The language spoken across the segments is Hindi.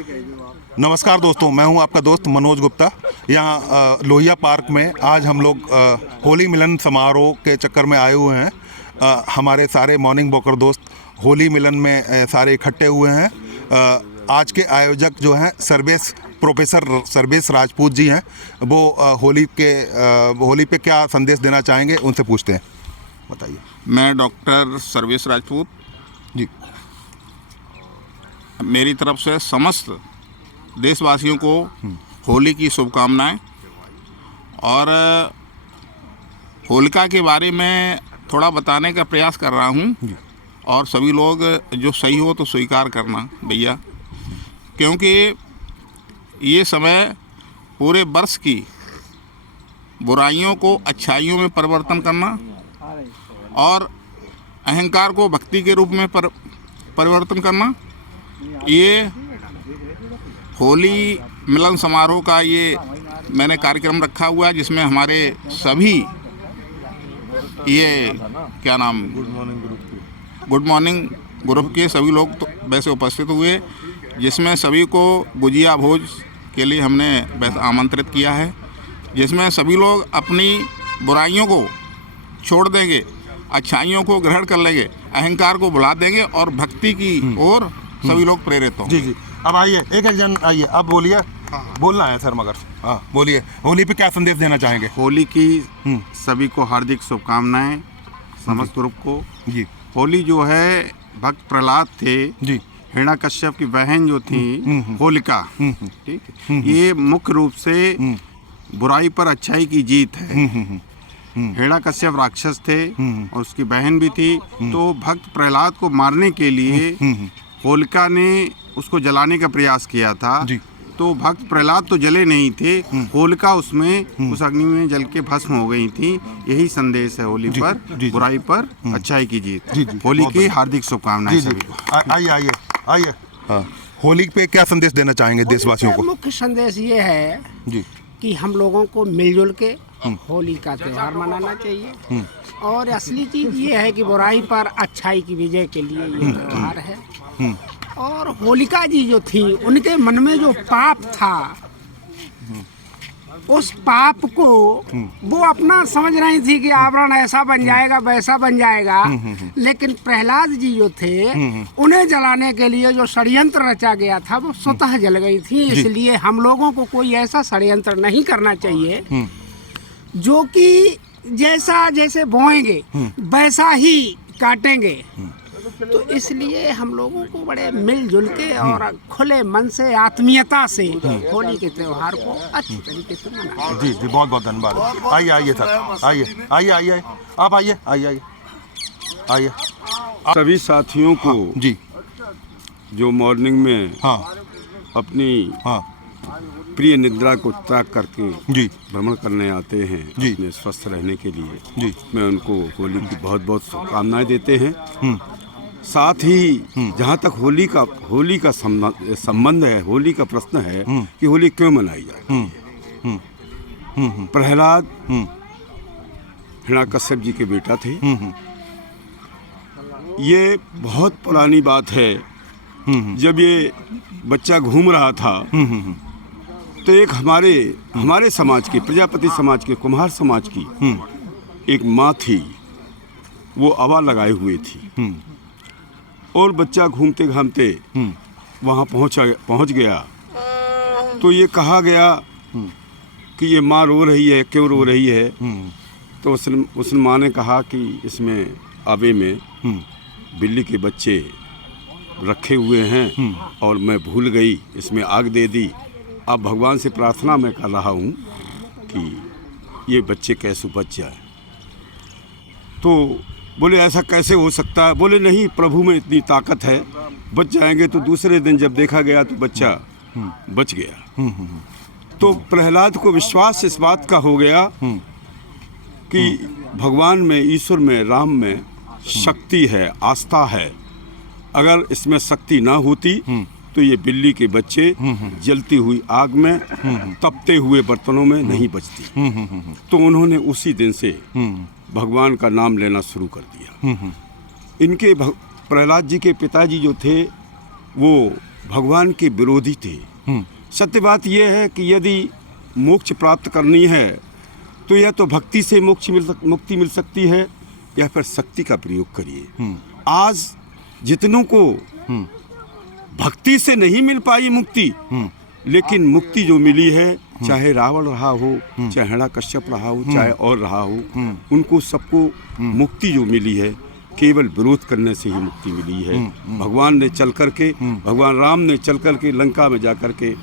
नमस्कार दोस्तों, मैं हूं आपका दोस्त मनोज गुप्ता। यहाँ लोहिया पार्क में आज हम लोग होली मिलन समारोह के चक्कर में आए हुए हैं। हमारे सारे मॉर्निंग वॉकर दोस्त होली मिलन में सारे इकट्ठे हुए हैं। आज के आयोजक जो हैं प्रोफेसर सर्वेश राजपूत जी हैं। वो होली पे क्या संदेश देना चाहेंगे, उनसे पूछते हैं। बताइए। मैं डॉक्टर सर्वेश राजपूत जी, मेरी तरफ से समस्त देशवासियों को होली की शुभकामनाएं। और होलिका के बारे में थोड़ा बताने का प्रयास कर रहा हूं, और सभी लोग जो सही हो तो स्वीकार करना भैया, क्योंकि ये समय पूरे वर्ष की बुराइयों को अच्छाइयों में परिवर्तन करना और अहंकार को भक्ति के रूप में परिवर्तन करना, ये होली मिलन समारोह का ये मैंने कार्यक्रम रखा हुआ है, जिसमें हमारे सभी ये क्या नाम गुड मॉर्निंग ग्रुप के सभी लोग तो वैसे उपस्थित हुए, जिसमें सभी को गुजिया भोज के लिए हमने वैसे आमंत्रित किया है, जिसमें सभी लोग अपनी बुराइयों को छोड़ देंगे, अच्छाइयों को ग्रहण कर लेंगे, अहंकार को भुला देंगे और भक्ति की ओर सभी लोग प्रेरित हों। जी जी। अब आइए, एक जन आइए, अब बोलिए। बोलना है सर, मगर हाँ बोलिए। होली पे क्या संदेश देना चाहेंगे? होली की सभी को हार्दिक शुभकामनाएं, समस्त ग्रुप को। जी। होली जो है भक्त प्रहलाद थे जी, हिरण्यकश्यप की बहन जो थी होलिका, ठीक है, ये मुख्य रूप से बुराई पर अच्छाई की जीत है। हिरण्यकश्यप राक्षस थे और उसकी बहन भी थी, तो भक्त प्रहलाद को मारने के लिए होलिका ने उसको जलाने का प्रयास किया था। जी। तो भक्त प्रहलाद तो जले नहीं थे, होलिका उसमें उस अग्नि में जल के भस्म हो गई थी। यही संदेश है होली पर, बुराई पर अच्छाई की जीत। होली की हार्दिक शुभकामनाएं सभी को। आइए आइए आइए। हाँ, होली पे क्या संदेश देना चाहेंगे देशवासियों को? मुख्य संदेश ये है जी कि हम लोगों को मिलजुल के होली का त्यौहार मनाना चाहिए, और असली चीज ये है कि बुराई पर अच्छाई की विजय के लिए ये त्यौहार है। और होलिका जी जो थी, उनके मन में जो पाप था, उस पाप को वो अपना समझ रही थी कि आवरण ऐसा बन जाएगा वैसा बन जाएगा, लेकिन प्रहलाद जी जो थे, उन्हें जलाने के लिए जो षड्यंत्र रचा गया था वो स्वतः जल गई थी। इसलिए हम लोगों को कोई ऐसा षड्यंत्र नहीं करना चाहिए जो कि जैसे बोएंगे वैसा ही काटेंगे। तो इसलिए हम लोगों को बड़े मिलजुल के और खुले मन से, आत्मीयता से होली के त्योहार को अच्छी तरीके से मनाना। जी जी, बहुत बहुत धन्यवाद। आइए आइए सर, आइए आइए आइए, आप आइए आइए आइए आइए। सभी साथियों को जी, जो मॉर्निंग में हाँ अपनी हाँ प्रिय निद्रा को त्याग करके जी भ्रमण करने आते हैं जी, अपने स्वस्थ रहने के लिए, जी, मैं उनको होली की बहुत बहुत शुभकामनाएं देते हैं। साथ ही जहाँ तक होली का संबंध है, होली का प्रश्न है कि होली क्यों मनाई जाती है। प्रहलाद हिरण्यकश्यप जी के बेटा थे। ये बहुत पुरानी बात है। जब ये बच्चा घूम रहा था तो एक हमारे समाज की, प्रजापति समाज के, कुम्हार समाज की एक माँ थी, वो आवा लगाए हुए थी, और बच्चा घूमते घामते वहाँ पहुँच गया। तो ये कहा गया कि ये माँ रो रही है, क्यों रो रही है? तो उस माँ ने कहा कि इसमें आवे में बिल्ली के बच्चे रखे हुए हैं और मैं भूल गई, इसमें आग दे दी। अब भगवान से प्रार्थना मैं कर रहा हूँ कि ये बच्चे कैसे बच जाए। तो बोले ऐसा कैसे हो सकता है? बोले नहीं, प्रभु में इतनी ताकत है, बच जाएंगे। तो दूसरे दिन जब देखा गया तो बच्चा बच गया। तो प्रहलाद को विश्वास इस बात का हो गया कि भगवान में, ईश्वर में, राम में शक्ति है, आस्था है। अगर इसमें शक्ति ना होती तो ये बिल्ली के बच्चे जलती हुई आग में, तपते हुए बर्तनों में नहीं बचती। तो उन्होंने उसी दिन से भगवान का नाम लेना शुरू कर दिया। इनके प्रहलाद जी के पिताजी जो थे वो भगवान के विरोधी थे। सत्य बात यह है कि यदि मोक्ष प्राप्त करनी है तो या तो भक्ति से मुक्ति मिल सकती है या फिर शक्ति का प्रयोग करिए। आज जितनों को भक्ति से नहीं मिल पाई मुक्ति, लेकिन मुक्ति जो मिली है, चाहे रावण रहा हो, चाहे हिरण्यकश्यप रहा हो, चाहे और रहा हो, उनको सबको मुक्ति जो मिली है केवल विरोध करने से ही मुक्ति मिली है। भगवान ने चल करके, भगवान राम ने चल करके लंका में जा करके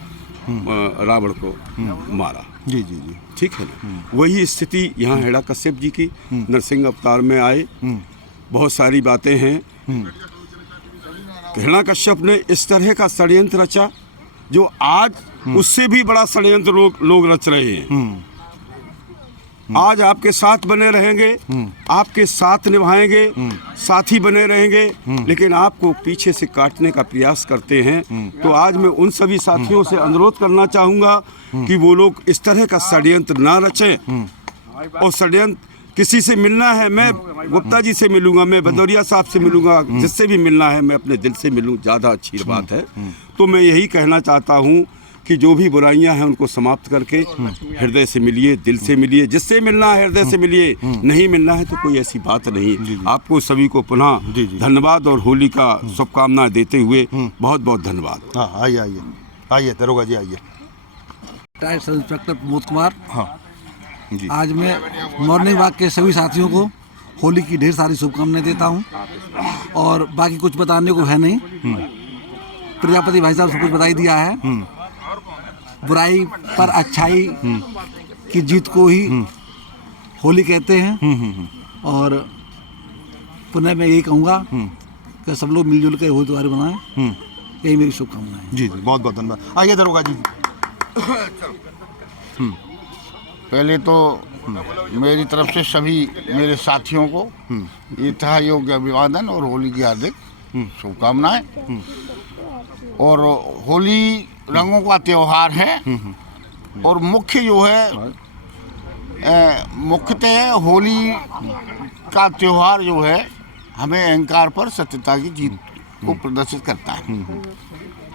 रावण को मारा। जी जी जी, ठीक है ना। वही स्थिति यहाँ हिरण्यकश्यप जी की नरसिंह अवतार में आए। बहुत सारी बातें हैं। हिरण्यकश्यप ने इस तरह का षड्यंत्र रचा जो आज उससे भी बड़ा षड्यंत्र लोग रच रहे हैं। आज आपके साथ बने रहेंगे, आपके साथ निभाएंगे, साथी बने रहेंगे, लेकिन आपको पीछे से काटने का प्रयास करते हैं। तो आज मैं उन सभी साथियों से अनुरोध करना चाहूँगा कि वो लोग इस तरह का षड्यंत्र ना रचें। और षड्यंत्र किसी से मिलना है, मैं गुप्ता जी से मिलूंगा, मैं भदौरिया साहब से मिलूंगा, जिससे भी मिलना है मैं अपने दिल से मिलूं, ज़्यादा अच्छी बात है। तो मैं यही कहना चाहता हूं कि जो भी बुराइयां हैं उनको समाप्त करके हृदय से मिलिए, दिल से मिलिए, जिससे मिलना है हृदय से मिलिए, नहीं मिलना है तो कोई ऐसी बात नहीं। आपको सभी को पुनः धन्यवाद और होली का शुभकामनाएं देते हुए बहुत बहुत धन्यवाद। हाँ, आइए आइए आइए दरोगा जी, आइए। Retired sub inspector Pramod Kumar. हाँ जी। आज मैं मॉर्निंग वॉक के सभी साथियों को होली की ढेर सारी शुभकामनाएं देता हूं, और बाकी कुछ बताने को है नहीं। प्रजापति भाई साहब सब कुछ बता ही दिया है। बुराई पर अच्छाई की जीत को ही होली कहते हैं। और पुनः मैं यही कहूँगा कि सब लोग मिलजुल के होली त्योहार बनाएं। यही मेरी शुभकामनाएं हैं। जी जी, बहुत बहुत धन्यवाद। आइए दरोगा जी। पहले तो मेरी तरफ से सभी मेरे साथियों को यथा योग्य अभिवादन और होली की हार्दिक शुभकामनाएं। और होली रंगों का त्योहार है, और मुख्य जो है मुख्यतः होली का त्योहार जो है हमें अहंकार पर सत्यता की जीत को प्रदर्शित करता है।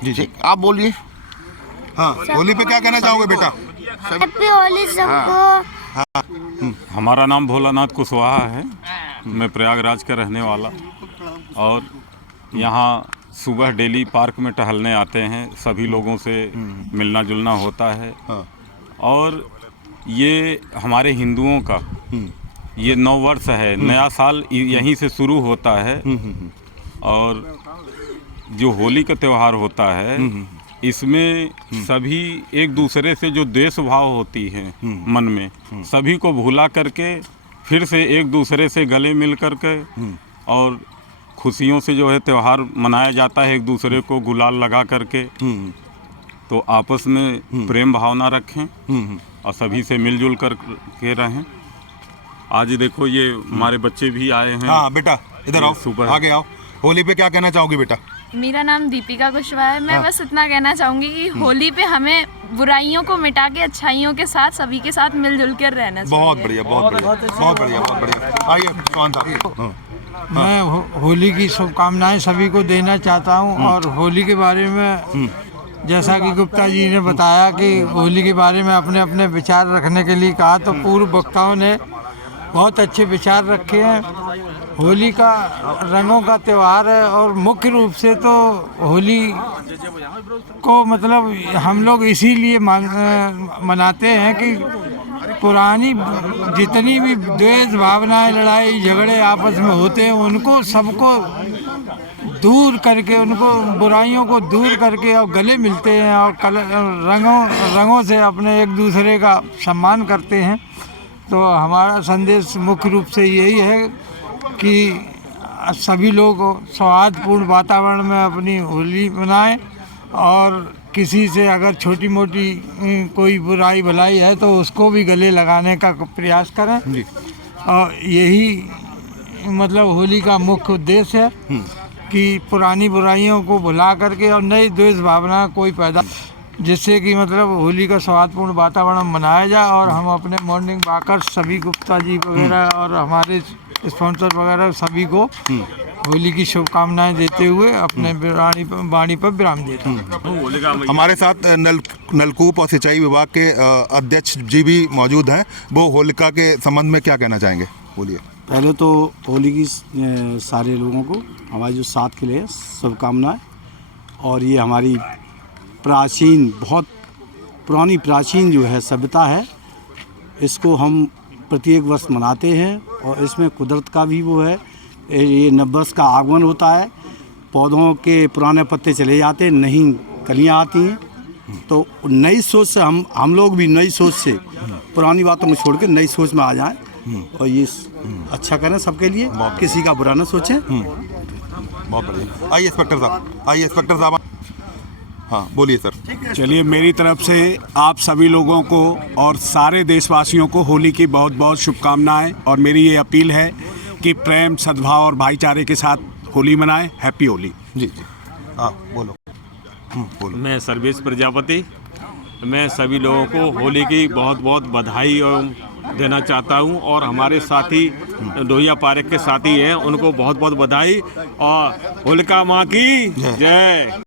जी जी, आप बोलिए। हाँ, होली पे क्या कहना चाहोगे बेटा? हैप्पी होली सबको। हमारा नाम भोलानाथ कुशवाहा है। मैं प्रयागराज का रहने वाला, और यहाँ सुबह डेली पार्क में टहलने आते हैं। सभी लोगों से मिलना जुलना होता है। और ये हमारे हिंदुओं का ये नव वर्ष है, नया साल यहीं से शुरू होता है। और जो होली का त्यौहार होता है, इसमें सभी एक दूसरे से जो द्वेष भाव होती है मन में, सभी को भुला करके फिर से एक दूसरे से गले मिल करके और खुशियों से जो है त्यौहार मनाया जाता है, एक दूसरे को गुलाल लगा करके। तो आपस में प्रेम भावना रखें और सभी से मिलजुल कर के रहें। आज देखो ये हमारे बच्चे भी आए हैं। हाँ बेटा, इधर आओ, सुबह आगे आओ। होली पे क्या कहना चाहोगी बेटा? मेरा नाम दीपिका कुशवाहा है। मैं बस इतना कहना चाहूँगी कि होली पे हमें बुराइयों को मिटा के अच्छाइयों के साथ सभी के साथ मिलजुल कर रहना चाहिए। बहुत बढ़िया, बहुत बढ़िया, बहुत बढ़िया, बहुत बढ़िया। आइए कौन था? मैं होली की शुभकामनाएं सभी को देना चाहता हूं। और होली के बारे में जैसा कि गुप्ता जी ने बताया कि होली के बारे में अपने अपने विचार रखने के लिए कहा, तो पूर्व वक्ताओं ने बहुत अच्छे विचार रखे हैं। होली का रंगों का त्यौहार है, और मुख्य रूप से तो होली को मतलब हम लोग इसीलिए मनाते हैं कि पुरानी जितनी भी द्वेष भावनाएं, लड़ाई झगड़े आपस में होते हैं, उनको सबको दूर करके, उनको बुराइयों को दूर करके और गले मिलते हैं और रंगों से अपने एक दूसरे का सम्मान करते हैं। तो हमारा संदेश मुख्य रूप से यही है कि सभी लोग सौहार्दपूर्ण वातावरण में अपनी होली मनाएं, और किसी से अगर छोटी मोटी कोई बुराई भलाई है तो उसको भी गले लगाने का प्रयास करें। और यही मतलब होली का मुख्य उद्देश्य है कि पुरानी बुराइयों को भुला करके और नई द्वेष भावना कोई पैदा, जिससे कि मतलब होली का सौहार्दपूर्ण वातावरण मनाया जाए। और हम अपने मॉर्निंग वॉकर्स सभी गुप्ता जी वगैरह और हमारे स्पॉन्सर वगैरह सभी को होली की शुभकामनाएं देते हुए अपने वाणी पर विराम देता हूँ। हमारे साथ नलकूप और सिंचाई विभाग के अध्यक्ष जी भी मौजूद हैं। वो होलिका के संबंध में क्या कहना चाहेंगे, बोलिए। पहले तो होली की सारे लोगों को हमारी जो साथ के लिए शुभकामनाएं। और ये हमारी प्राचीन, बहुत पुरानी प्राचीन जो है सभ्यता है, इसको हम प्रत्येक वर्ष मनाते हैं। और इसमें कुदरत का भी वो है, ये नववर्ष का आगमन होता है, पौधों के पुराने पत्ते चले जाते हैं, नई कलियां आती हैं। तो नई सोच से हम लोग भी नई सोच से पुरानी बातों को छोड़ के नई सोच में आ जाएं और ये अच्छा करें सबके लिए, किसी का बुरा ना सोचें। बहुत बढ़िया। आइए इंस्पेक्टर साहब। हाँ बोलिए सर। चलिए, मेरी तरफ से आप सभी लोगों को और सारे देशवासियों को होली की बहुत बहुत शुभकामनाएं। और मेरी ये अपील है कि प्रेम, सद्भाव और भाईचारे के साथ होली मनाएं। हैप्पी होली। जी जी, हाँ बोलो। बोलो। मैं सर्वेश प्रजापति, मैं सभी लोगों को होली की बहुत बहुत बधाई और देना चाहता हूं। और हमारे साथी लोहिया पार्क के साथी हैं, उनको बहुत बहुत बधाई। और होलिका माँ की जय।